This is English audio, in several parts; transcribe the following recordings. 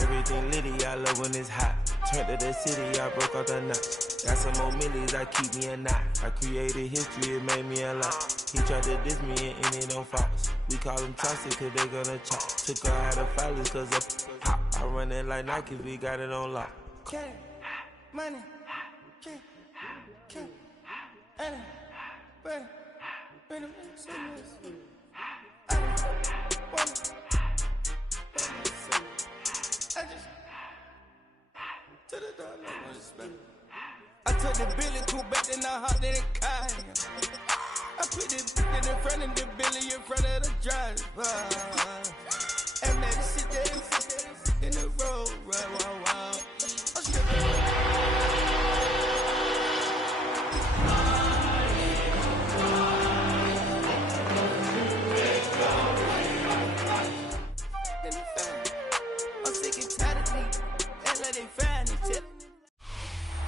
Everything litty, I love when it's hot. Turned to the city, I broke out the knot. Got some more millies, I keep me a knot. I created history, it made me a lot. He tried to diss me and it on Fox. We call them Chaucer cause they gonna chop. Took her out of filers cause of hop. I run it like Nike, we got it on lock. Okay, money, okay, money, I took the Billy cool back and I hopped in the car. I put the in front of the Billy in front of the driver. And then sit there in the road, right, wow.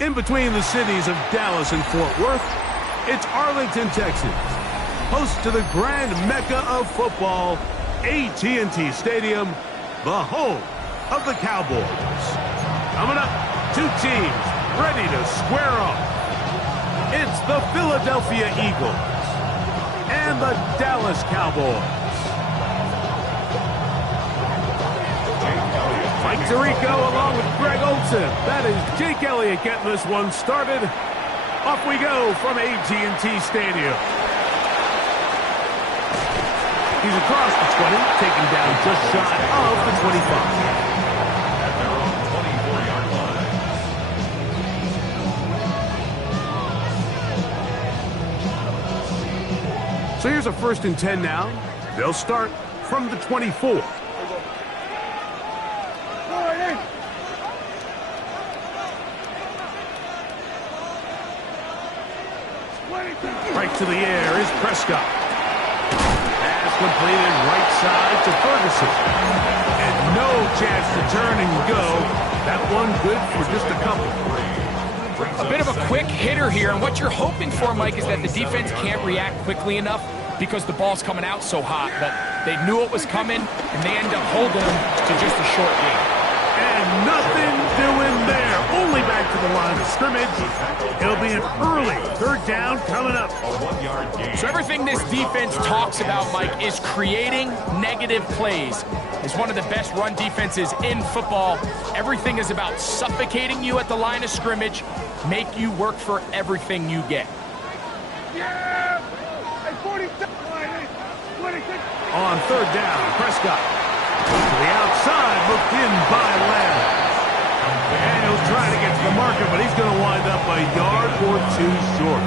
In between the cities of Dallas and Fort Worth, it's Arlington, Texas, host to the grand mecca of football, AT&T Stadium, the home of the Cowboys. Coming up, two teams ready to square off. It's the Philadelphia Eagles and the Dallas Cowboys. Mike Tirico along with Greg Olsen. That is Jake Elliott getting this one started. Off we go from AT&T Stadium. He's across the 20, taken down just shy of the 25. At their own 24-yard line. So here's a 1st and 10 now. They'll start from the 24. Right to the air is Prescott. Pass completed right side to Ferguson. And no chance to turn and go. That one good for just a couple. A bit of a quick hitter here, and what you're hoping for, Mike, is that the defense can't react quickly enough because the ball's coming out so hot. But they knew it was coming, and they end up holding them to just a short game. And nothing doing there. Only back to the line of scrimmage. It'll be an early 3rd down coming up. So everything this defense talks about, Mike, is creating negative plays. It's one of the best run defenses in football. Everything is about suffocating you at the line of scrimmage, make you work for everything you get. On 3rd down, Prescott. To the outside, looked in by Lamb. And he'll try to get to the marker, but he's going to wind up a yard or two short.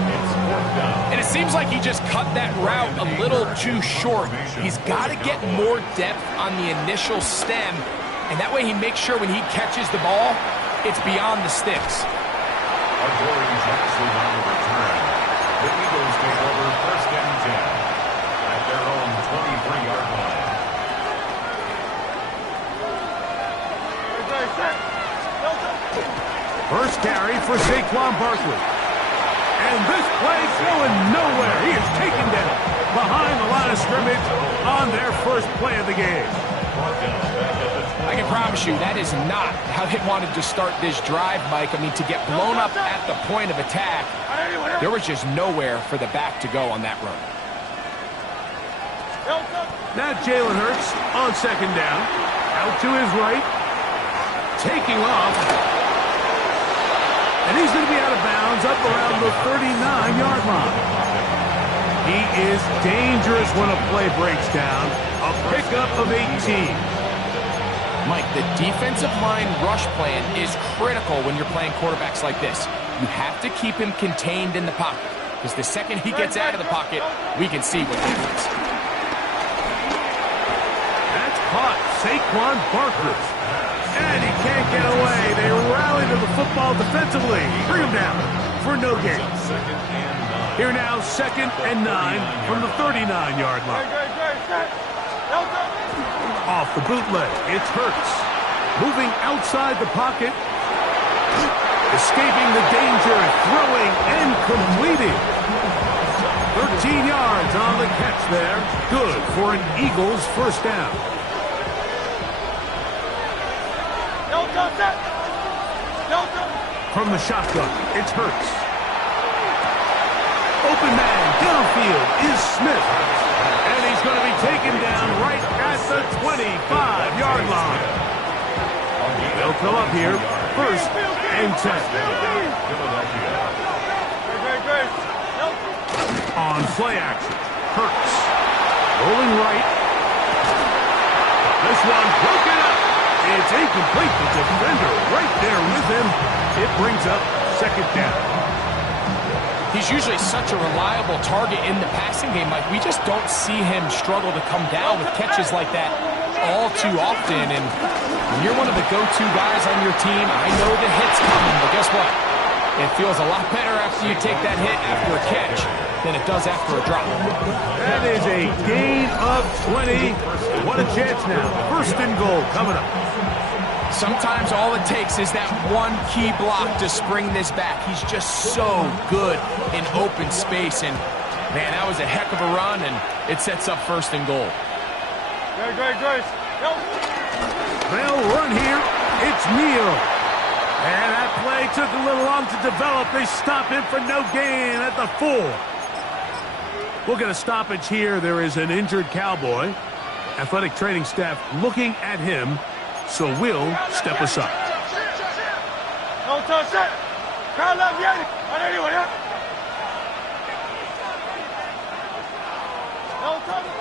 And it seems like he just cut that route a little too short. He's got to get more depth on the initial stem, and that way he makes sure when he catches the ball, it's beyond the sticks. Jackson on the return. The Eagles take over 1st and 10 at their own 23-yard line. First carry for Saquon Barkley. And this play's going nowhere. He is taken down behind the line of scrimmage on their first play of the game. I can promise you that is not how they wanted to start this drive, Mike. I mean, to get blown up at the point of attack, there was just nowhere for the back to go on that run. Now Jalen Hurts on 2nd down. Out to his right. Taking off. And he's going to be out of bounds up around the 39-yard line. He is dangerous when a play breaks down. A pickup of 18. Mike, the defensive line rush plan is critical when you're playing quarterbacks like this. You have to keep him contained in the pocket, because the second he gets out of the pocket, we can see what happens. That's caught. Saquon Barkley. And he can't get away. They rally to the football defensively. Bring him down for no gain. Here now, 2nd and 9 from the 39-yard line. Off the bootleg, it's Hurts. Moving outside the pocket. Escaping the danger, throwing and completing. 13 yards on the catch there. Good for an Eagles 1st down. From the shotgun, it's Hurts. Open man downfield is Smith. And he's going to be taken down right at the 25-yard line. They'll come up here, 1st and 10. On play action, Hurts. Rolling right. This one broken up. It's incomplete. The defender right there with him. It brings up 2nd down. He's usually such a reliable target in the passing game. Like, we just don't see him struggle to come down with catches like that all too often. And when you're one of the go-to guys on your team, I know the hit's coming, but guess what? It feels a lot better after you take that hit after a catch than it does after a drop. That is a gain of 20. What a chance now. 1st and goal coming up. Sometimes all it takes is that one key block to spring this back. He's just so good in open space. And, man, that was a heck of a run, and it sets up 1st and goal. They'll run here. It's Neal. And that play took a little long to develop. They stop him for no gain at the 4. We'll get a stoppage here. There is an injured Cowboy. Athletic training staff looking at him, so we'll step aside.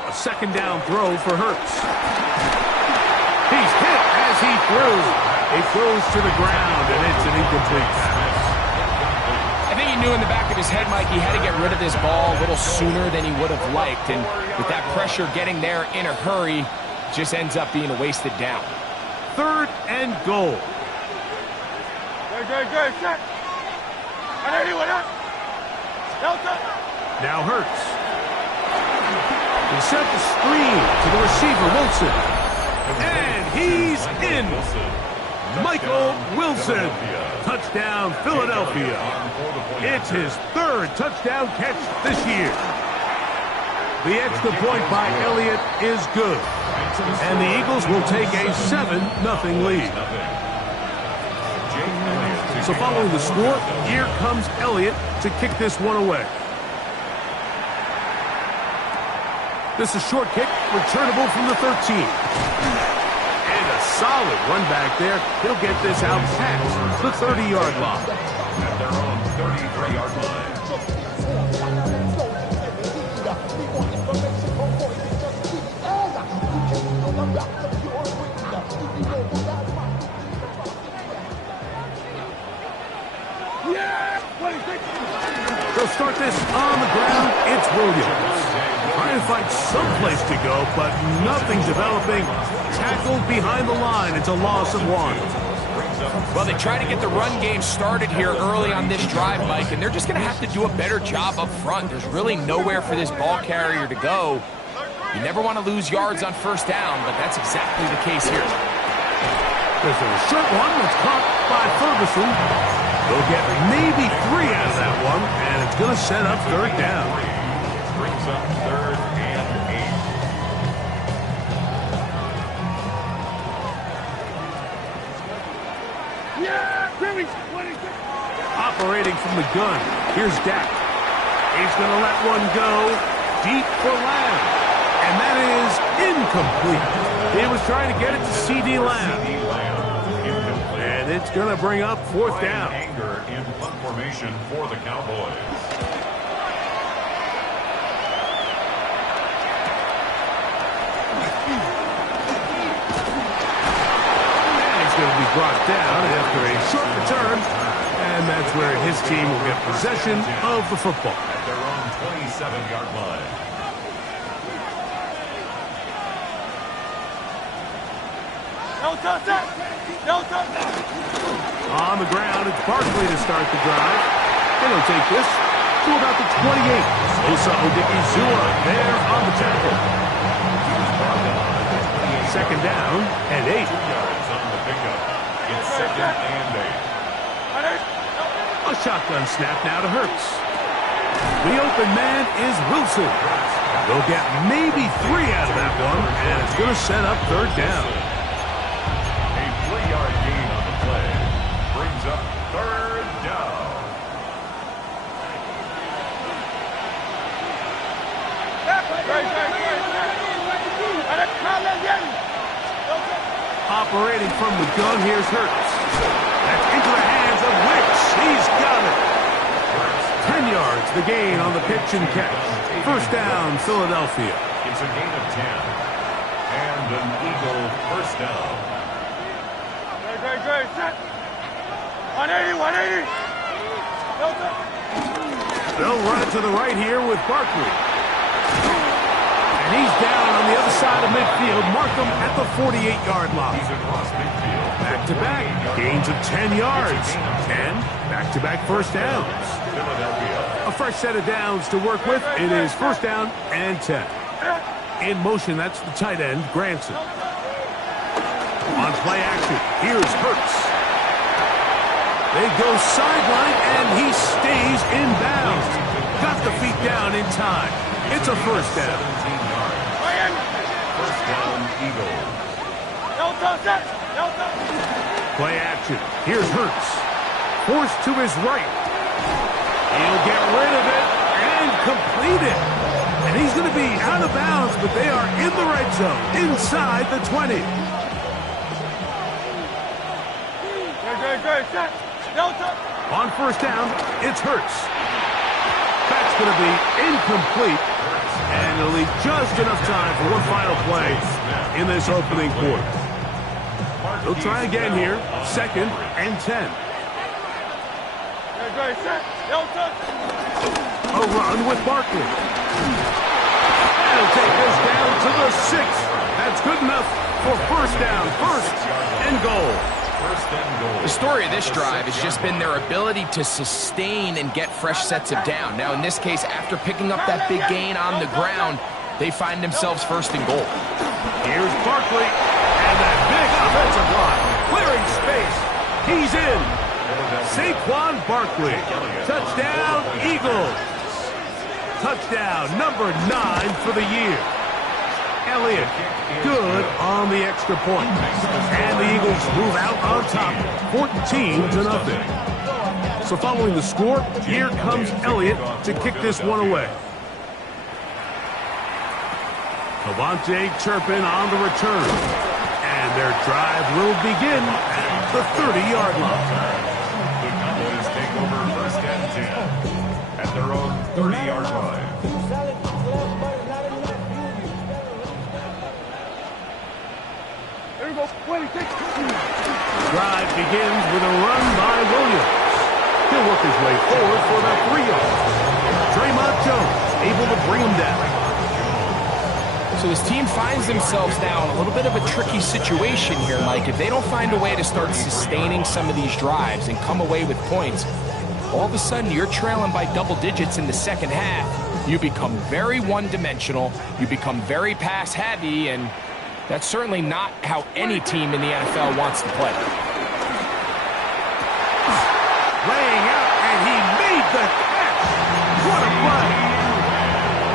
A 2nd down throw for Hurts. He's hit as he threw. It goes to the ground, and it's an incomplete pass. I think he knew in the back of his head, Mike, he had to get rid of this ball a little sooner than he would have liked. And with that pressure getting there in a hurry, it just ends up being a wasted down. 3rd and goal. Now Hurts. He sent the screen to the receiver, Wilson. And he's in. Michael Wilson. Touchdown, Philadelphia. It's his 3rd touchdown catch this year. The extra point by Elliott is good. And the Eagles will take a 7-0 lead. So following the score, here comes Elliott to kick this one away. This is short kick, returnable from the 13. And a solid run back there. He'll get this out past the 30-yard line. At their own 33-yard line. They'll start this on the ground. It's Williams. Trying to find some place to go, but nothing developing. Tackled behind the line. It's a loss of 1. Well, they try to get the run game started here early on this drive, Mike, and they're just going to have to do a better job up front. There's really nowhere for this ball carrier to go. You never want to lose yards on 1st down, but that's exactly the case here. There's a short one that's caught by Ferguson. They'll get maybe 3 out of that one, and it's going to set up 3rd down. Brings up 3rd and 8. Operating from the gun, here's Dak. He's going to let one go deep for Lamb. And that is incomplete. He was trying to get it to C.D. Lamb. And it's going to bring up 4th down. Anger in punt formation for the Cowboys. Going to be brought down after a short return, and that's where his team will get possession of the football. At their own 27-yard line. On the ground, it's Barkley to start the drive. And he'll take this to about the 28. Osa Odigizua there on the tackle. 2nd down and 8. 2 yards on the pickup. It's 2nd and 8. A shotgun snap now to Hurts. The open man is Wilson. They'll get maybe 3 out of that one, and it's going to set up 3rd down. A 3-yard gain on the Operating from the gun, here's Hurts. That's into the hands of Wicks. He's got it. 10 yards, the gain on the pitch and catch. First down, Philadelphia. It's a gain of 10. And an Eagle first down. Good. Set. 180. They'll run to the right here with Barkley. And he's down on the other side of midfield. Mark him at the 48-yard line. He's across midfield. Back-to-back, gains of 10 yards. 10 back-to-back first downs. Philadelphia. A fresh set of downs to work with. It is first down and 10. In motion, that's the tight end, Granson. On play action, here's Hurts. They go sideline, and he stays in bounds. Got the feet down in time. It's a first down. 17 yards. First down, Eagles. Play action. Here's Hurts. Forced to his right. He'll get rid of it and complete it. And he's going to be out of bounds, but they are in the red zone, inside the 20. Good. Set. On first down, it's Hurts. That's going to be incomplete, and it'll leave just enough time for one final play in this opening quarter. They'll try again here, second and 10. Good. Set. A run with Barkley. That'll take this down to the 6. That's good enough for first down, first and goal. The story of this drive has just been their ability to sustain and get fresh sets of down. Now, in this case, after picking up that big gain on the ground, they find themselves first and goal. Here's Barkley, and that big offensive line, clearing space. He's in. Saquon Barkley. Touchdown, Eagles. Touchdown, number 9 for the year. Elliott, good on the extra point. And the Eagles move out on top, 14-0. So following the score, here comes Elliott to kick this one away. Cavante Turpin on the return. And their drive will begin at the 30-yard line. The Cowboys take over first and 10 at their own 30-yard line. Drive begins with a run by Williams. He'll work his way forward for about 3 yards. Draymond Jones able to bring him down. So this team finds themselves now in a little bit of a tricky situation here, Mike. If they don't find a way to start sustaining some of these drives and come away with points, all of a sudden you're trailing by double digits in the second half. You become very one-dimensional. You become very pass-heavy, and that's certainly not how any team in the NFL wants to play. Laying out, and he made the catch. What a play.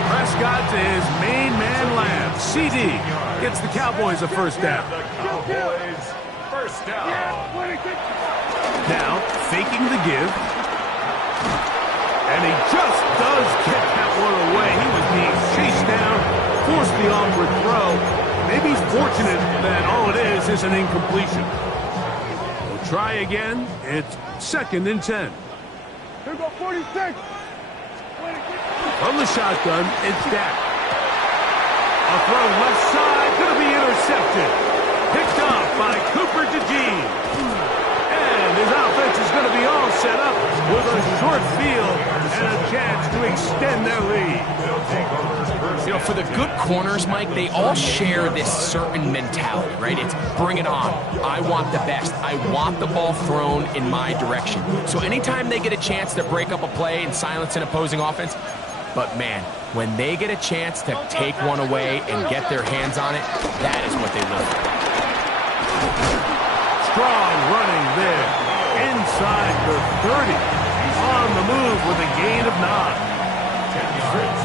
Prescott to his main man Lamb. CD gets the Cowboys a first down. The Cowboys first down. Now, faking the give. And he just does get that one away. He was being chased down, forced the awkward throw. Maybe he's fortunate that all it is an incompletion. We'll try again. It's second and 10. Here go 46. From the shotgun, it's Dak. A throw left side, going to be intercepted. Picked off by Cooper DeJean. And his offense is going to be all set up with a short field and a chance to extend their lead. You know, for the good corners, Mike, they all share this certain mentality, right? It's bring it on. I want the best. I want the ball thrown in my direction. So anytime they get a chance to break up a play and silence an opposing offense, but man, when they get a chance to take one away and get their hands on it, that is what they live for. Strong running there. Inside the 30. On the move with a gain of 9.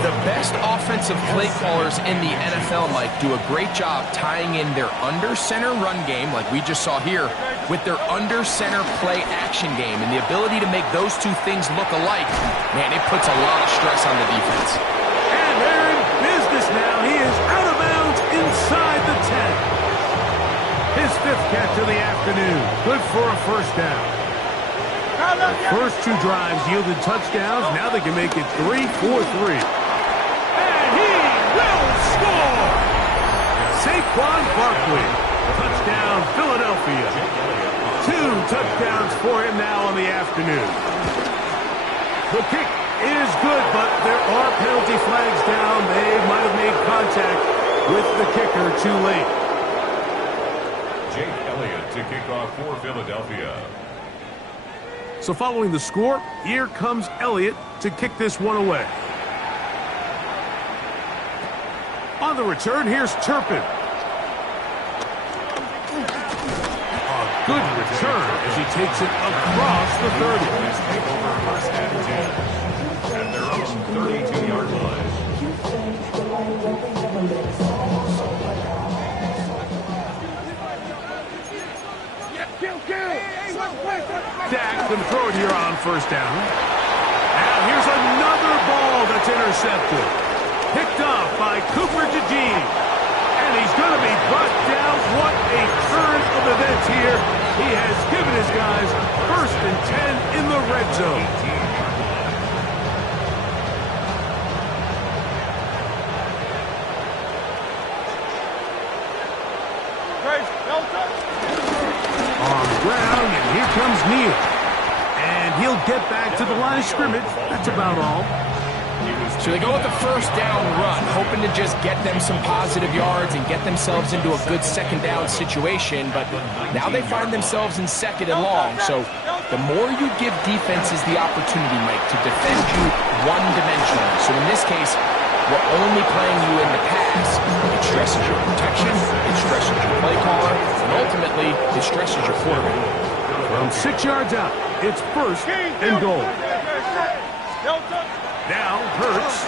The best offensive play callers in the NFL, Mike, do a great job tying in their under-center run game, like we just saw here, with their under-center play action game. And the ability to make those two things look alike, man, it puts a lot of stress on the defense. And they're in business now. He is out of bounds inside the 10. His fifth catch of the afternoon. Good for a first down. First two drives yielded touchdowns. Now they can make it 3-4-3. And he will score! Saquon Barkley. Touchdown, Philadelphia. 2 touchdowns for him now on the afternoon. The kick is good, but there are penalty flags down. They might have made contact with the kicker too late. Jake Elliott to kick off for Philadelphia. So following the score, here comes Elliott to kick this one away. On the return, here's Turpin. A good return as he takes it across the 30. Take over first and 10 at their own 32-yard line. Dak can throw it here on first down. Now here's another ball that's intercepted. Picked off by Cooper DeJean. And he's going to be brought down. What a turn of events here. He has given his guys first and 10 in the red zone. On the ground, and here comes Neal. And he'll get back to the line of scrimmage. That's about all. So they go with the first down run, hoping to just get them some positive yards and get themselves into a good second down situation. But now they find themselves in second and long. So the more you give defenses the opportunity, Mike, to defend you one-dimensionally. So in this case, we're only playing you in the pass. It stresses your protection, it stresses your play caller, and ultimately, it stresses your quarterback. From 6 yards out, it's first and goal. Now Hurts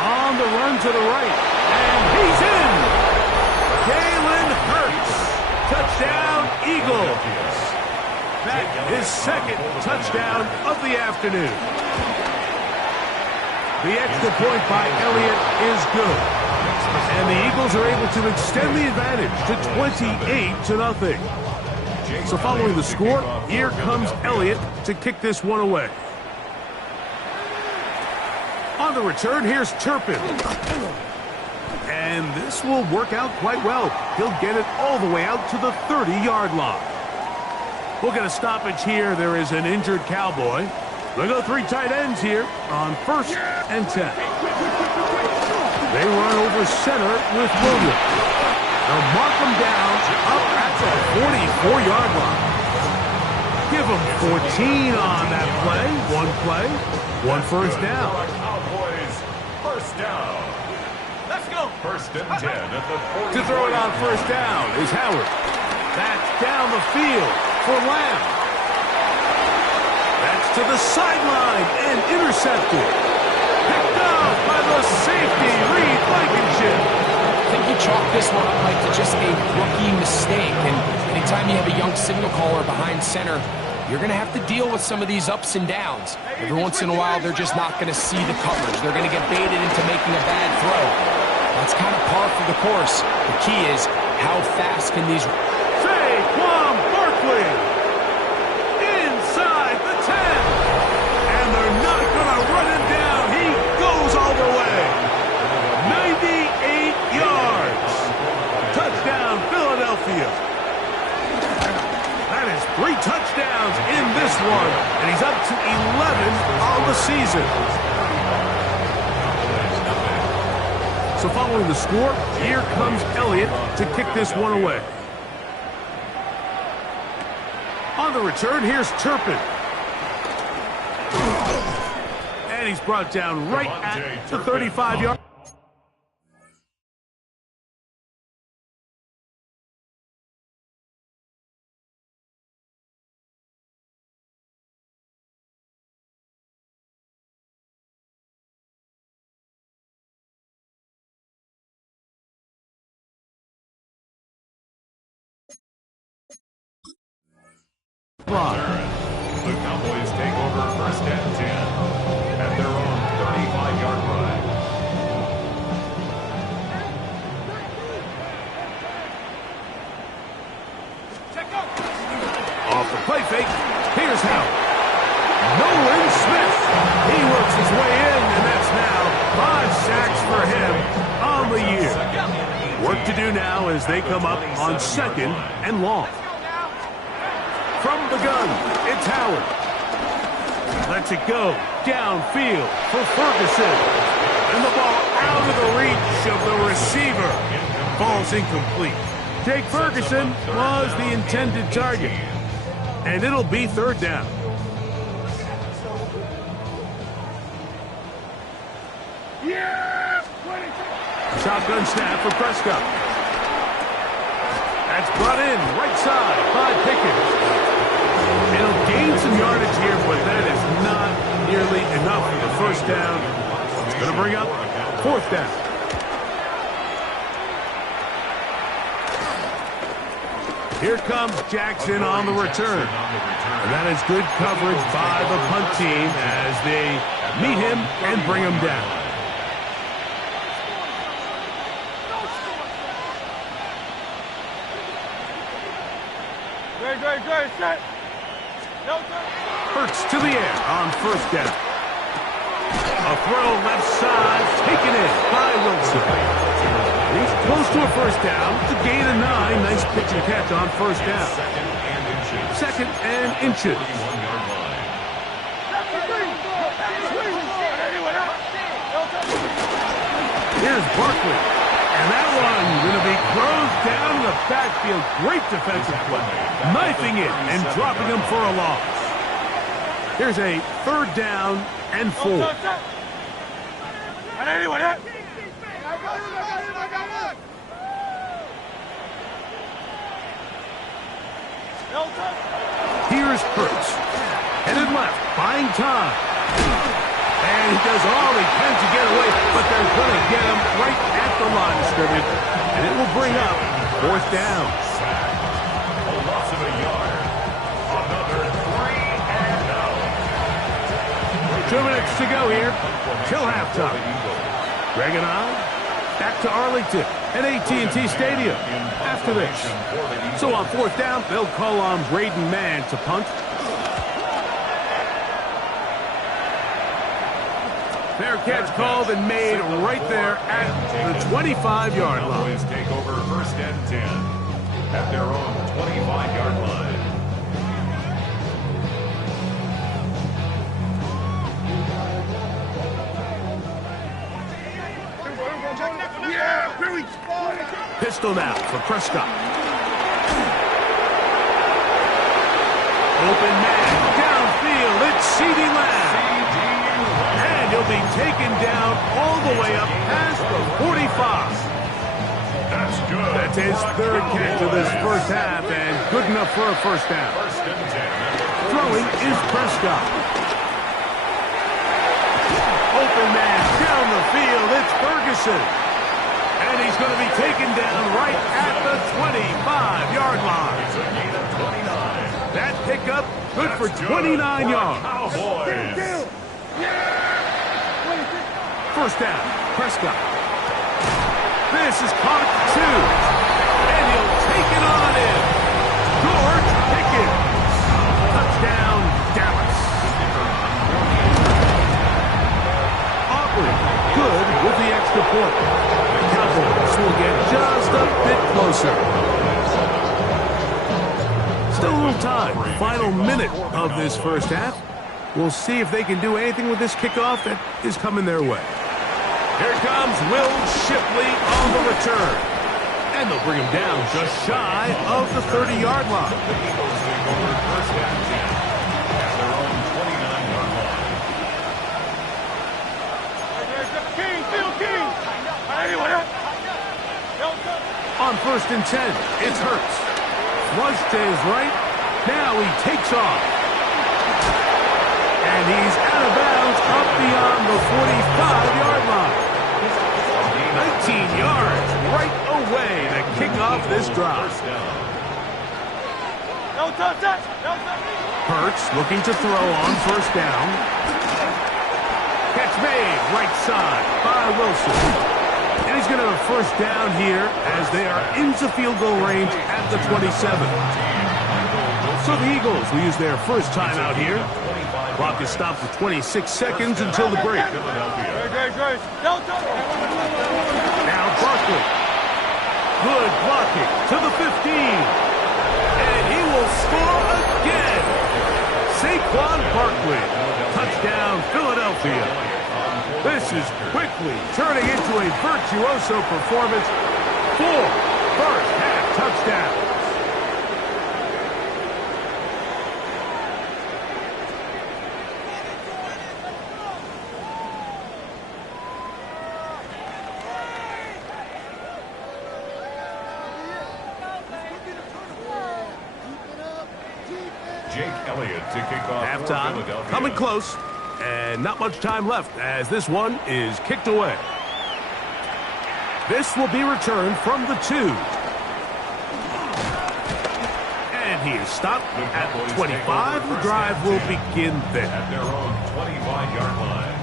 on the run to the right, and he's in. Jalen Hurts, touchdown Eagles. His second touchdown of the afternoon. The extra point by Elliott is good, and the Eagles are able to extend the advantage to 28-0. So following the score, here comes Elliott to kick this one away. On the return, here's Turpin. And this will work out quite well. He'll get it all the way out to the 30-yard line. We'll get a stoppage here. There is an injured Cowboy. They'll go 3 tight ends here on first and 10. They run over center with Williams. They'll mark them down up at the 44-yard line. Give them 14 on that play. One first down. Cowboys, first down. Let's go. First and 10 at the 40. To throw it on first down is Howard. That's down the field for Lamb. That's to the sideline and intercepted. Picked off by the safety, Reed Blankenship. I think you chalk this one up like to just a rookie mistake. And anytime you have a young signal caller behind center, you're going to have to deal with some of these ups and downs. Every once in a while, they're just not going to see the coverage. They're going to get baited into making a bad throw. That's kind of par for the course. The key is how fast can these... Saquon Barkley inside the 10. And they're not going to run him down. He goes all the way. 98 yards. Touchdown, Philadelphia. That is 3 touchdowns in this one. And he's up to 11 on the season. So following the score, here comes Elliott to kick this one away. On the return, here's Turpin. And he's brought down right at the 35-yard. The Cowboys take over first and 10 at their own 35-yard line. Off the play fake, here's Howard. Nolan Smith. He works his way in, and that's now 5 sacks for him on the year. Work to do now as they come up on 2nd and long. From the gun, it's Howard. Lets it go downfield for Ferguson. And the ball out of the reach of the receiver. Ball's incomplete. Jake Ferguson was the intended target. And it'll be 3rd down. Shotgun snap for Prescott. That's brought in right side by Pickens. It'll gain some yardage here, but that is not nearly enough for the 1st down. It's going to bring up 4th down. Here comes Jackson on the return. And that is good coverage by the punt team as they meet him and bring him down. Great, set. Hurts to the air on 1st down. A throw left side, taken in by Wilson. He's close to a 1st down. It's a gain of 9. Nice pitch and catch on 1st down. 2nd and inches. Here's Barkley. And that one going to be closed down in the backfield. Great defensive play. Knifing it and dropping him for a loss. Here's a 3rd down and 4. Here's Hurts. Headed left, buying time. And he does all he can to get away, but they're going to get him right at the line of scrimmage. And it will bring up 4th down. A loss of a yard. Another 3 and out. 2 minutes to go here till halftime. Greg and I back to Arlington at AT&T Stadium after this. So on 4th down, they'll call on Braden Mann to punt. Fair catch called and made right there at the 25-yard line. Cowboys take over 1st and 10 at their own 25-yard line. Pistol now for Prescott. Open man downfield. It's C.D. Lamb. And he'll be taken down all the way up past the 45. That's good. That's his 3rd catch of this 1st half and good enough for a 1st down. 1st and 10. Throwing is Prescott. Open man down the field. It's Ferguson. And he's going to be taken down right at the 25-yard line. It's a gain of 29. That pickup good for 29 yards. Cowboys. 1st down, Prescott. This is caught at the 2. And he'll take it on in. George Pickens. Touchdown, Dallas. Aubrey, good with the extra point. The Cowboys will get just a bit closer. Still a little time. Final minute of this 1st half. We'll see if they can do anything with this kickoff that is coming their way. Here comes Will Shipley on the return. And they'll bring him down just shy of the 30-yard line. The Eagles take over 1st and 10 at their own 29-yard line. On 1st and 10, it's Hurts. Flush to his right. Now he takes off. And he's out of bounds up beyond the 45-yard line. 19 yards right away to kick off this drive. Hurts looking to throw on 1st down. Catch made right side by Wilson. And he's going to have a 1st down here as they are into field goal range at the 27. So the Eagles will use their first timeout here. Clock is stopped for 26 seconds until the break. Now Barkley. Good blocking to the 15. And he will score again. Saquon Barkley. Touchdown, Philadelphia. This is quickly turning into a virtuoso performance. 4 first-half touchdowns. Halftime, coming close, and not much time left as this one is kicked away. This will be returned from the 2. And he is stopped at 25. The drive will begin there. At their own 25-yard line.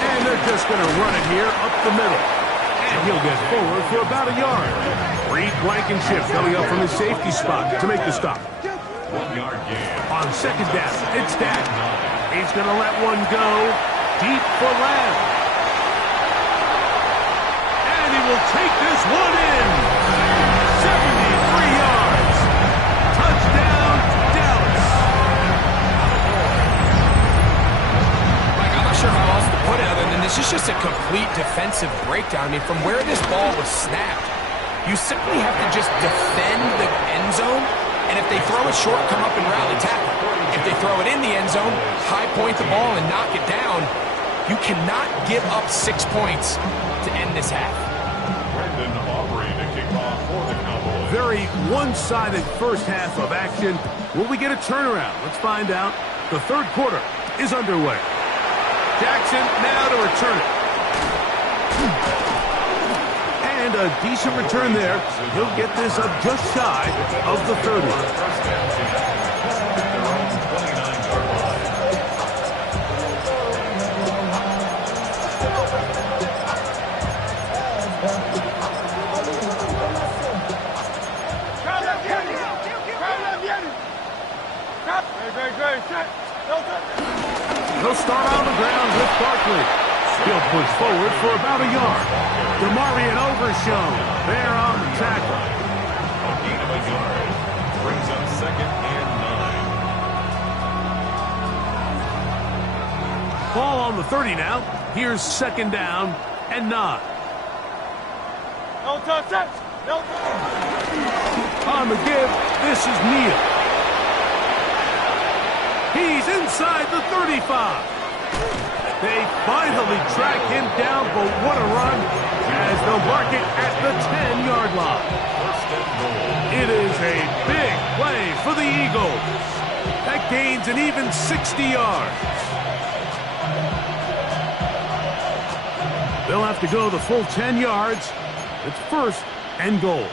And they're just going to run it here up the middle. And he'll get forward for about a yard. Reed Blankenship coming up from his safety spot to make the stop. 1-yard gain. On second down, it's Dak. He's going to let one go deep for Lamb. And he will take this one in. 73 yards. Touchdown, Dallas. I'm not sure how else to put it other than this is just a complete defensive breakdown. I mean, from where this ball was snapped, you simply have to just defend the end zone, and if they throw it short, come up and rally tackle. If they throw it in the end zone, high point the ball and knock it down. You cannot give up 6 points to end this half. Brendan Aubrey to kick off for the Cowboys. Very one-sided first half of action. Will we get a turnaround? Let's find out. The third quarter is underway. Jackson now to return it. And a decent return there. He'll get this up just shy of the 30. First down, at their own 29-yard line. He'll start on the ground with Barkley. He'll push forward for about a yard. DeMarvion Overshown there on the tackle. A gain of a yard. Brings up second and 9. Ball on the 30 now. Here's second down and 9. On the give, this is Neal. He's inside the 35. They finally track him down, but what a run as they'll mark it at the 10-yard line. It is a big play for the Eagles. That gains an even 60 yards. They'll have to go the full 10 yards. It's first and goal.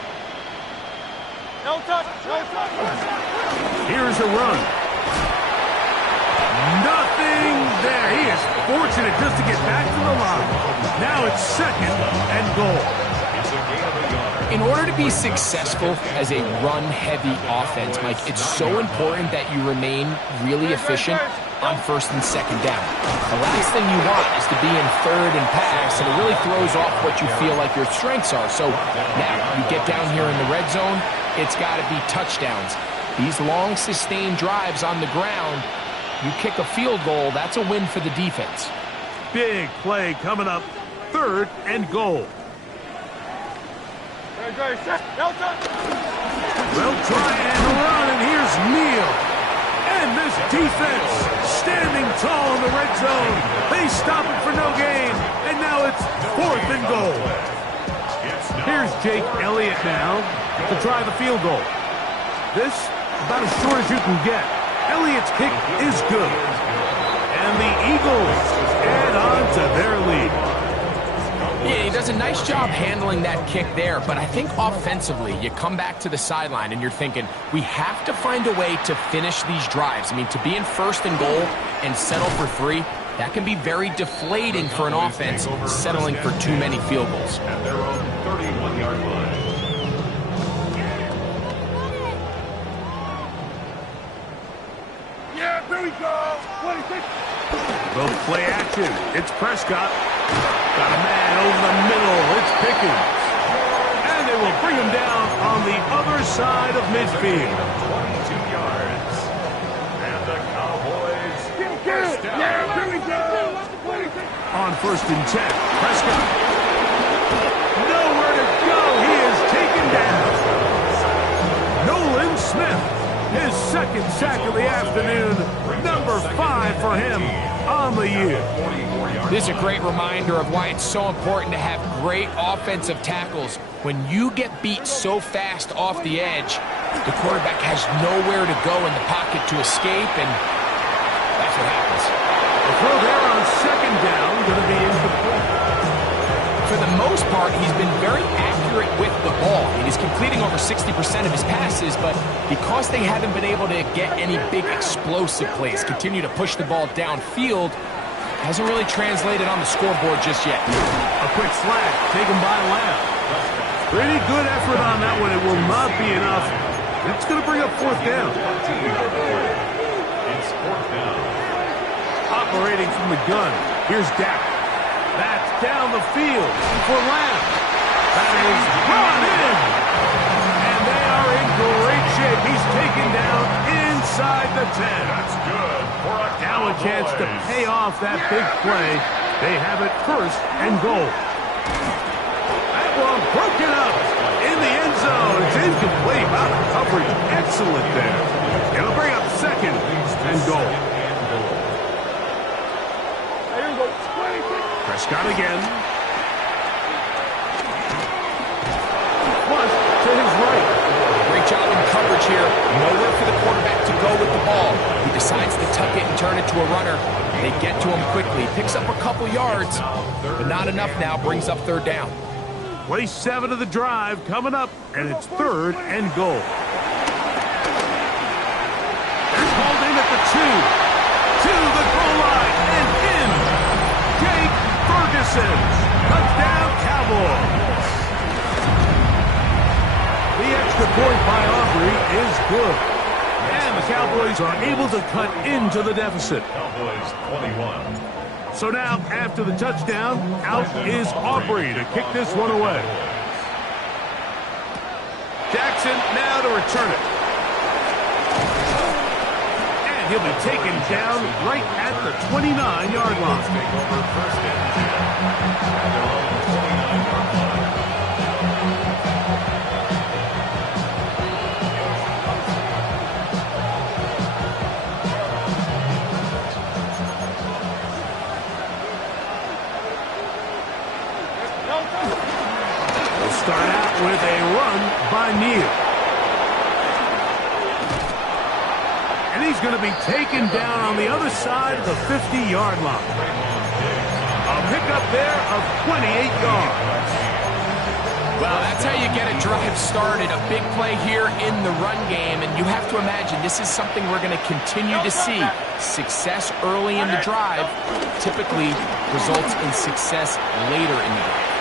No touch, no touch. Here's a run. Nothing there. He is fortunate just to get back to the line. Now it's second and goal. It's a gain of a yard. In order to be successful as a run-heavy offense, Mike, it's so important that you remain really efficient on first and second down. The last thing you want is to be in third and pass, and it really throws off what you feel like your strengths are. So now you get down here in the red zone, it's got to be touchdowns. These long, sustained drives on the ground, you kick a field goal, that's a win for the defense. Big play coming up. Third and goal. They'll try and run, and here's Neal. And this defense standing tall in the red zone. They stop it for no gain, and now it's fourth and goal. Here's Jake Elliott now to try the field goal. This about as short as you can get. Elliott's kick is good. And the Eagles add on to their lead. Yeah, he does a nice job handling that kick there, but I think offensively, you come back to the sideline and you're thinking, we have to find a way to finish these drives. I mean, to be in first and goal and settle for 3, that can be very deflating for an offense settling for too many field goals. At their own 31-yard line. Yeah, here we go. 26. Both play action. It's Prescott. Got a man over the middle. It's Pickens. And they will bring him down on the other side of midfield. 22 yards. And the Cowboys first down. Yeah, here we go. 26. On 1st and 10, Prescott. Nowhere to go. He is taken down. Nolan Smith, his second sack of the afternoon. Number 5 for him on the year. This is a great reminder of why it's so important to have great offensive tackles. When you get beat so fast off the edge, the quarterback has nowhere to go in the pocket to escape, and that's what happens. The throw there on 2nd down, going to be incomplete. For the most part, he's been very accurate with the ball. I mean, he's completing over 60% of his passes, but because they haven't been able to get any big explosive plays, continue to push the ball downfield, hasn't really translated on the scoreboard just yet. A quick flag taken by Lamb. Pretty good effort on that one. It will not be enough. It's going to bring up 4th down. It's 4th down. Operating from the gun. Here's Dak. That's down the field for Lamb. That is run in. And they are in great shape. He's taken down inside the 10. That's good for a Now a chance to Cowboys. pay off that big play. They have it 1st and goal. That one broken up in the end zone. It's incomplete. Wow, the coverage excellent there. It'll bring up 2nd and goal. Here we go. 26. Prescott again. Plus to his right. Great job in coverage here. Nowhere for the quarterback to go with the ball. He decides to tuck it and turn it to a runner. They get to him quickly. Picks up a couple yards, but not enough now. Brings up 3rd down. Play 7 of the drive coming up, and it's 3rd and goal. They're called in at the 2. To the goal line and in. Jake Ferguson. Touchdown, Cowboys. The extra point by Aubrey is good. And the Cowboys are able to cut into the deficit. Cowboys 21. So now, after the touchdown, out is Aubrey to kick this one away. Jackson now to return it. And he'll be taken down right at the 29-yard line. Take over 1st and 10. At their own 29-yard line. Start out with a run by Neal. And he's going to be taken down on the other side of the 50-yard line. A pickup there of 28 yards. Well, that's how you get a drive started. A big play here in the run game, and you have to imagine this is something we're going to continue to see. Success early in the drive typically results in success later in the drive.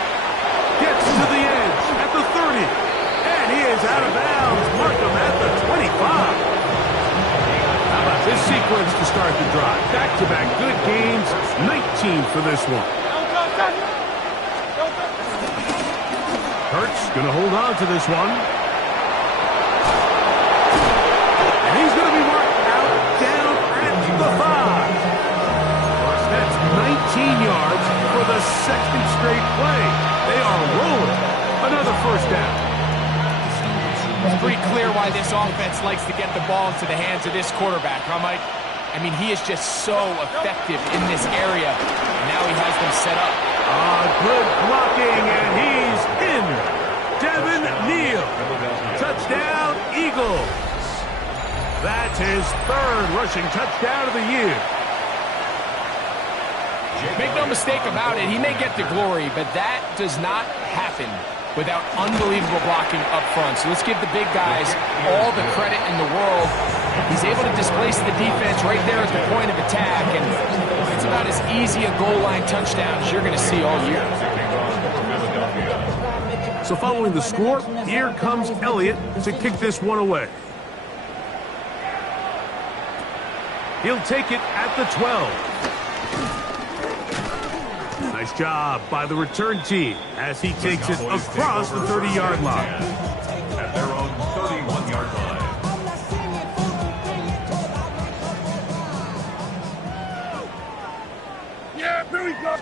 Gets to the edge at the 30. And he is out of bounds. Mark him at the 25. How about this sequence to start the drive? Back-to-back good games. 19 for this one. Hurts going to hold on to this one. And he's going to be marked out down at the 5. That's 19 yards for the 2nd straight play. They are rolling. Another 1st down. It's pretty clear why this offense likes to get the ball into the hands of this quarterback, huh, Mike? I mean, he is just so effective in this area. Now he has them set up. Good blocking, and he's in. Devin Neal. Touchdown, Eagles. That's his 3rd rushing touchdown of the year. Make no mistake about it, he may get the glory, but that does not happen without unbelievable blocking up front. So let's give the big guys all the credit in the world. He's able to displace the defense right there at the point of attack, and it's about as easy a goal line touchdown as you're going to see all year. So following the score, here comes Elliott to kick this one away. He'll take it at the 12. Nice job by the return team as he takes it across the 30-yard line. At their own 31-yard line. Yeah, here we go.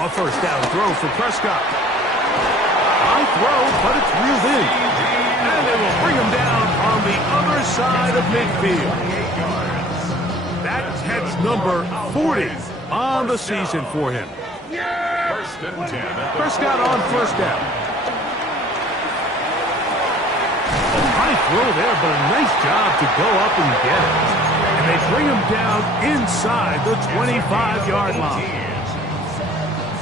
A first down throw for Prescott. High throw, but it's reeled in. And they will bring him down on the other side of midfield. That's catch number 40 on the season for him. First and 10. Prescott on first down. A high throw there, but a nice job to go up and get it. And they bring him down inside the 25-yard line.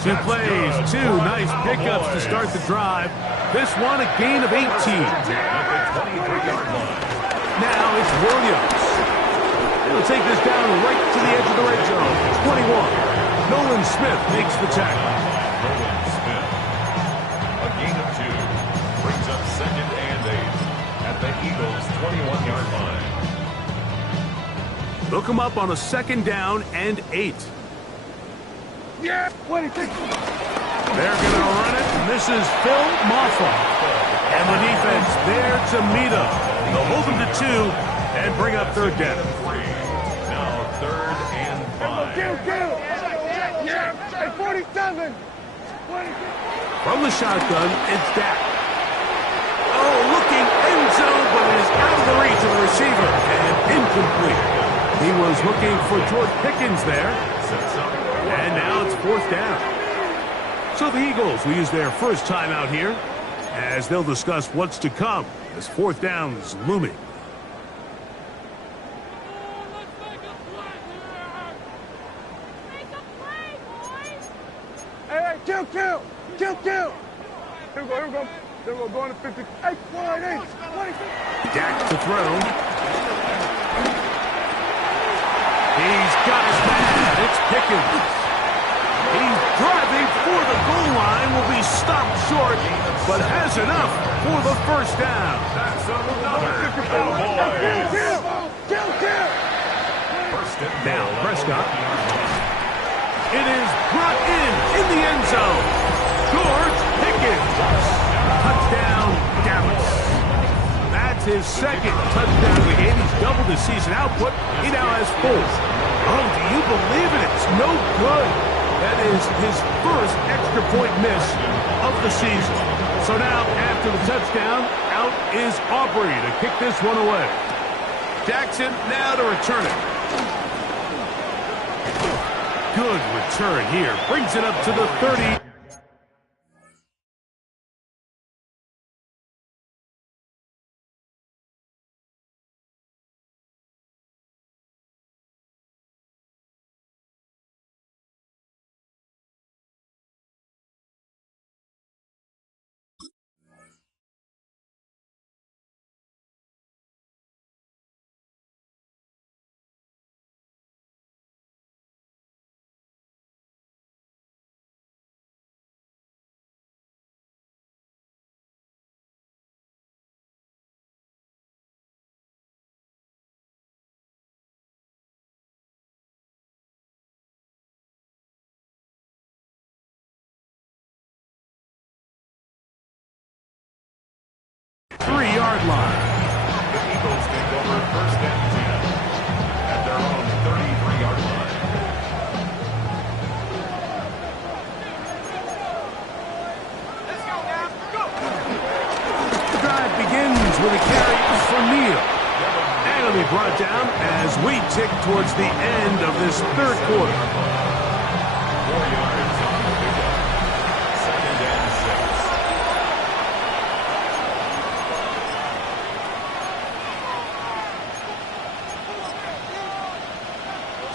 2 plays, 2 nice pickups to start the drive. This one a gain of 18. Now it's Williams. He'll take this down right to the edge of the red zone. 21. Nolan Smith makes the tackle. Nolan Smith. A gain of 2. Brings up 2nd and 8 at the Eagles' 21-yard line. They'll come up on a 2nd down and 8. Yeah, 26. They're going to run it. This is Phil Maffa. And the defense there to meet him. They'll hold him to 2 and bring up 3rd down. Now 3rd and 5. Kill. Yeah, hey, 47. 26. From the shotgun, it's Dak. Oh, looking end zone, but it is out of the reach of the receiver and incomplete. He was looking for George Pickens there. And now it's 4th down. So the Eagles will use their first time out here as they'll discuss what's to come as 4th down is looming. Hey, kill. Here we go. Going to 50. Hey, 28. 26. Dak to throw. He's got his man. It's Pickens. He's driving for the goal line. Will be stopped short, but has enough for the first down. That's another Cowboys. Kill. Now Prescott. It is brought in the end zone. George Pickens. Touchdown, Dallas. That's his 2nd touchdown of the game. He's doubled his season output. He now has 4. Oh, do you believe it? It's no good. That is his first extra point miss of the season. So now, after the touchdown, out is Aubrey to kick this one away. Jackson now to return it. Good return here. Brings it up to the 30. Three-yard line. The Eagles take over 1st and 10 at their own 33-yard line. Let's go now. Go. The drive begins with a carry for Neal. And it'll be brought down as we tick towards the end of this 3rd quarter. 4 yards on the pickup. 2nd and 6.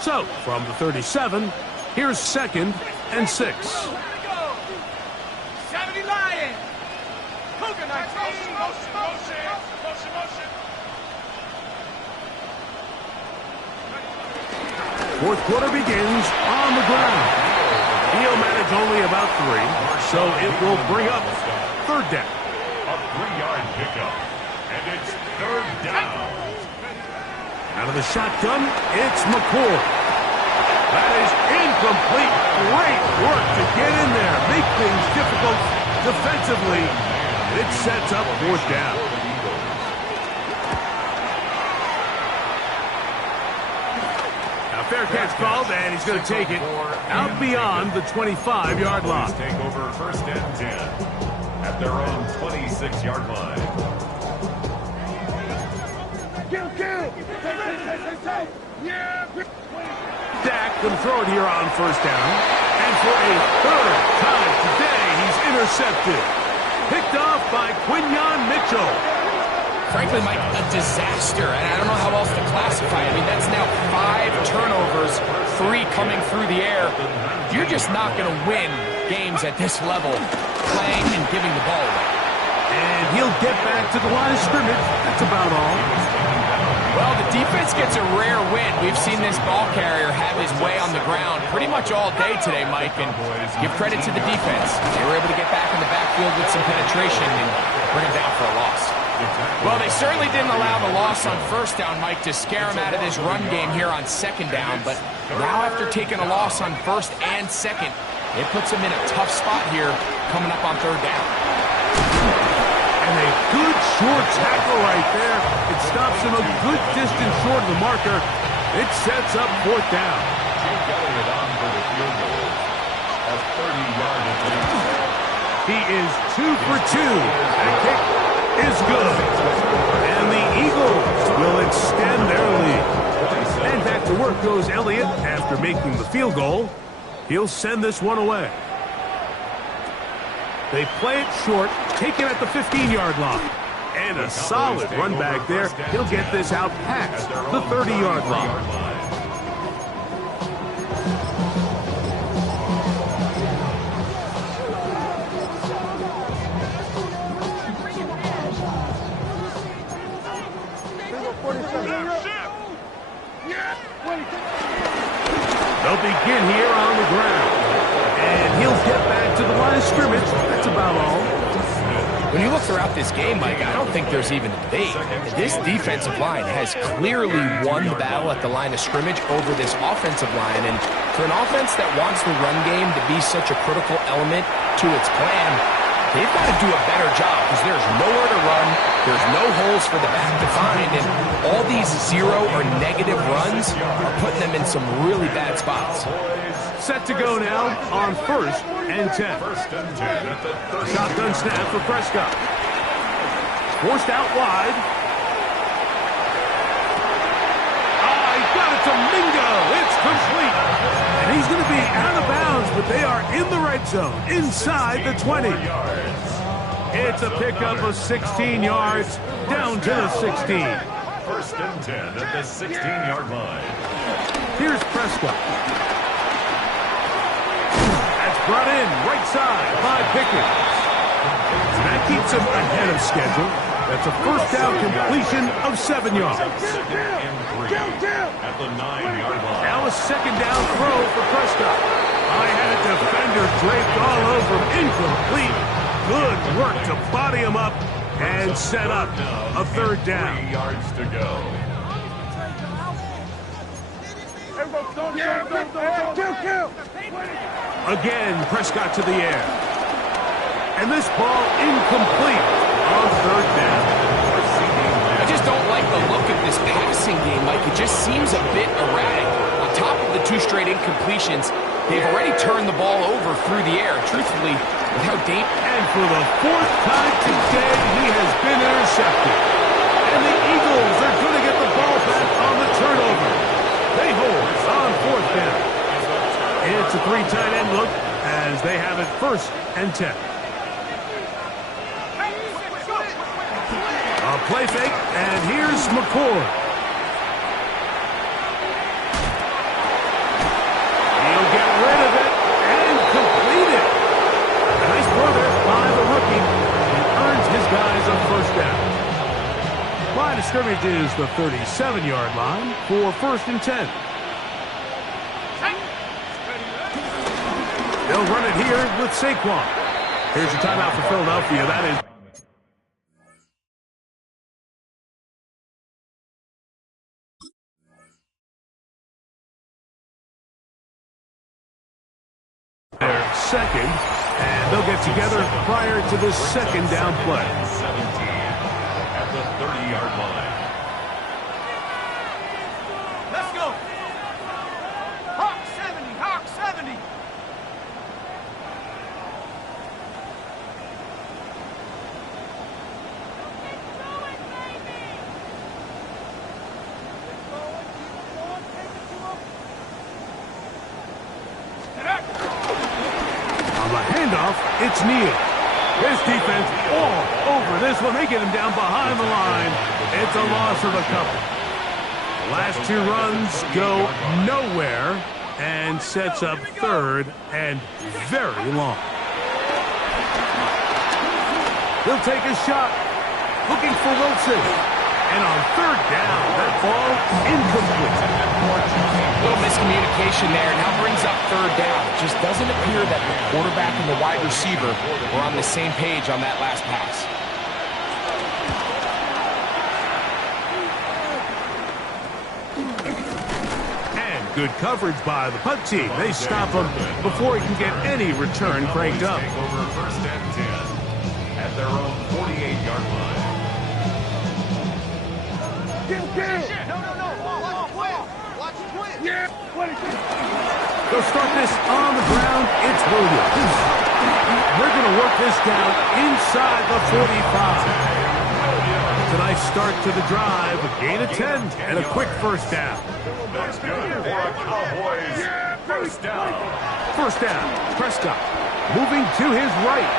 So, from the 37, Here's 2nd and 6. 70 Lions. Coconut. Fourth quarter begins on the ground. He'll manage only about 3, so it will bring up 3rd down. A 3-yard pickup, and it's 3rd down. Out of the shotgun, it's McCoy. That is incomplete. Great work to get in there, make things difficult defensively. It sets up 4th down. Now fair catch called, and he's going to take it out beyond the 25-yard line. Take over 1st and 10 at their own 26-yard line. Dak going to throw it here on 1st down. And for a 3rd time today, he's intercepted. Picked off by Quinyon Mitchell. Frankly, Mike, a disaster, and I don't know how else to classify it. I mean, that's now 5 turnovers, 3 coming through the air. You're just not going to win games at this level playing and giving the ball away. And he'll get back to the line of scrimmage. That's about all. Well, the defense gets a rare win. We've seen this ball carrier have his way on the ground pretty much all day today, Mike, and give credit to the defense. They were able to get back in the backfield with some penetration and bring him down for a loss. Well, they certainly didn't allow the loss on 1st down, Mike, to scare him out of this run game here on 2nd down, but now after taking a loss on 1st and 2nd, it puts him in a tough spot here coming up on 3rd down. And a good short tackle right there. It stops him a good distance short of the marker. It sets up 4th down. Jake Elliott on for the field goal. A 30-yard attempt. He is 2 for 2. That kick is good. And the Eagles will extend their lead. And back to work goes Elliott after making the field goal. He'll send this one away. They play it short, take it at the 15-yard line. And a solid run back there. He'll get this out past the 30-yard line. They'll begin here on the ground. And he'll get back to the line of scrimmage. That's about all. When you look throughout this game, Mike, I don't think there's even a debate. This defensive line has clearly won the battle at the line of scrimmage over this offensive line. And for an offense that wants the run game to be such a critical element to its plan, they've got to do a better job because there's nowhere to run. There's no holes for the back to find. And all these 0 or negative runs are putting them in some really bad spots. Set to go now on 1st and 10. 1st and 10 at the 30. Shotgun snap for Prescott. Forced out wide. He got it to Mingo. It's complete. And he's going to be out of bounds, but they are in the red zone, inside the 20. It's a pickup of 16 yards, down to the 16. 1st and 10 at the 16-yard line. Here's Prescott. Brought in right side by Pickens. That keeps him ahead of schedule. That's a 1st down completion of 7 yards. 2nd and 3 at the 9-yard line. Now a 2nd down throw for Prescott. I had a defender draped all over him. Incomplete. Good work to body him up and set up a 3rd down. 3 yards to go. Again, Prescott to the air. And this ball incomplete on 3rd down. I just don't like the look of this passing game, Mike. It just seems a bit erratic. On top of the 2 straight incompletions, they've already turned the ball over through the air. Truthfully, with how deep. And for the 4th time today, he has been intercepted. And the Eagles are going to get the ball back on the turnover. They hold on 4th down. It's a 3 tight end look as they have it 1st and 10. A play fake, and here's McCoy. He'll get rid first down. Line of scrimmage is the 37-yard line for 1st and 10. They'll run it here with Saquon. Here's a timeout for Philadelphia. That is their second, and they'll get together prior to this second down play. 17 at the 30-yard line. Let's go. Hawk 70, Hawk 70. On the handoff, it's Neal. His defense all over this one. They get him down behind the line. It's a loss of a couple. The last two runs go nowhere and sets up 3rd and very long. He'll take a shot, looking for Wilson. And on 3rd down, that ball incomplete. A little miscommunication there. Now brings up 3rd down. It just doesn't appear that the quarterback and the wide receiver were on the same page on that last pass. And good coverage by the punt team. They stop him before he can get any return cranked up. Take over 1st and 10 at their own 48-yard line. Yeah. They'll start this on the ground. It's Williams. We're going to work this down inside the 45. It's a nice start to the drive. A gain of 10 and a quick 1st down. That's good for a Cowboys 1st down. 1st down. Prescott moving to his right.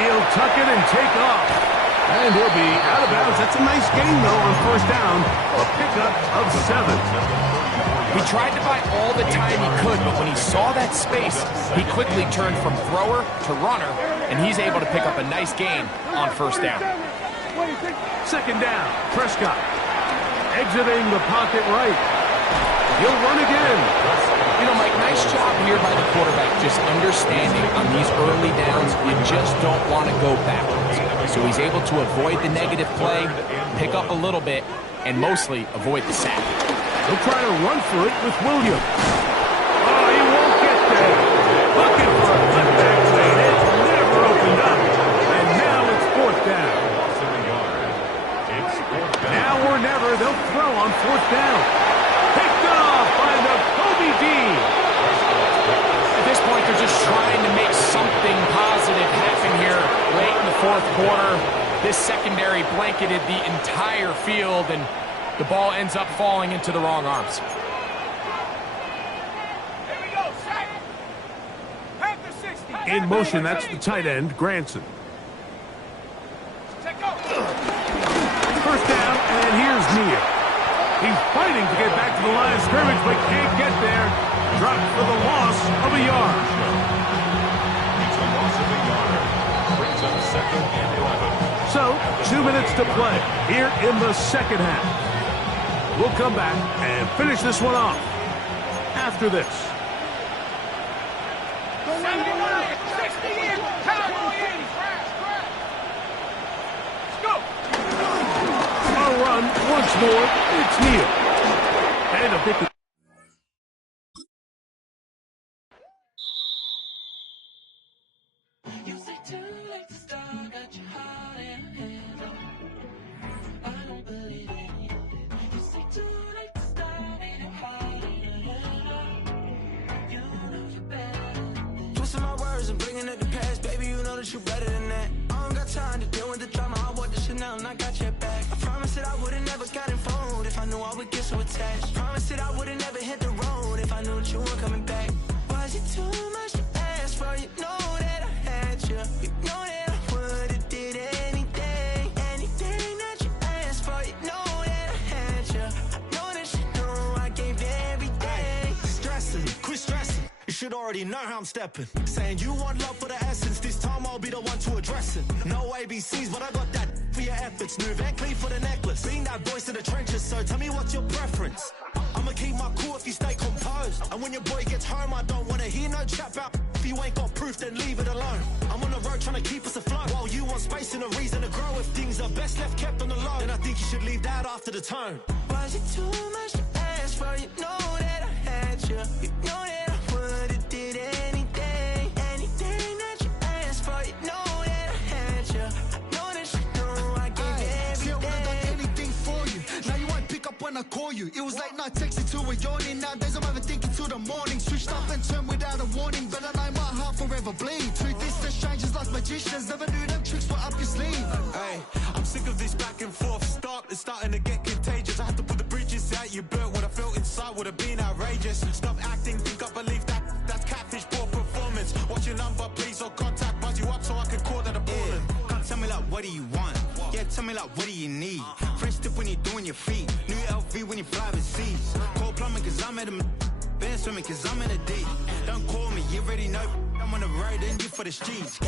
He'll tuck it and take off. And he'll be out of bounds. That's a nice gain, though, on 1st down. A pickup of 7. He tried to buy all the time he could, but when he saw that space, he quickly turned from thrower to runner, and he's able to pick up a nice gain on 1st down. 2nd down. Prescott exiting the pocket right. He'll run again. You know, Mike, nice job here by the quarterback, just understanding on these early downs, you just don't want to go backwards. So he's able to avoid the negative play, pick up a little bit, and mostly avoid the sack. He'll try to run for it with Williams. Oh, he won't get there. Looking for a cutback lane. It's never opened up. And now it's 4th down. Now or never, they'll throw on 4th down. Picked off by the Kobe Dean. At this point, they're just trying to make something positive happen here late in the 4th quarter. This secondary blanketed the entire field, and the ball ends up falling into the wrong arms. Here we go, sack. Panther 60. In motion, that's the tight end, Granson. Take go. 1st down, and here's Neal. He's fighting to get back to the line of scrimmage, but can't get there. Dropped for the loss of a yard. It's a loss of a yard. Brings up 2nd and 11. So, 2 minutes to play here in the 2nd half. We'll come back and finish this one off after this. 79, 60 in, Cowboy 80. Let's go. A run once more. It's Neal. And a big... You better than that. I don't got time to deal with the drama. I want the Chanel and I got your back. I promise that I would've never got involved if I knew I would get so attached. I promise that I would've never hit the road if I knew that you weren't coming back. Was it too much to ask for? You know that I had you. You know that I would've did anything that you asked for. You know that I had you. I know that you know I gave everything. Stressing, quit stressing. should already know how I'm stepping. Saying you want love for the essence, this time I'll be the one to address it. No ABCs, but I got that for your efforts. New Van Cleef for the necklace. Being that voice in the trenches, so tell me what's your preference. I'ma keep my cool if you stay composed. And when your boy gets home, I don't wanna hear no chat about if you ain't got proof, then leave it alone. I'm on the road trying to keep us afloat, while you want space and a reason to grow. If things are best left kept on the low, then I think you should leave that after the tone. Was it too much to ask for? You know that I had you. You know that I would've did anything. Anything that you asked for, you know that I had you. I know that you know I gave everything. See, I would've done anything for you. Now you won't pick up when I call you. It was late night texting till we're yawning. Nowadays I'm overthinking till the morning. Switched up and turned without a warning, but I know my heart forever bleed. Two distant strangers like magicians. Never knew them tricks were up your sleeve. Hey, I'm sick of this back and forth. It's starting to get contagious. I had to put the bridges out you built. What I felt inside would have been outrageous. Stop acting, think I believe that's catfish, poor performance. What's your number, please, or contact, buzz you up so I can call that a ballin'. Come tell me like, what do you want? Yeah, tell me like, what do you need? French tip when you're doing your feet. New LV when you fly overseas. Call plumbing cause I'm at a been swimming cause I'm in a deep. Don't call me, you already know I'm on the road and you for the streets.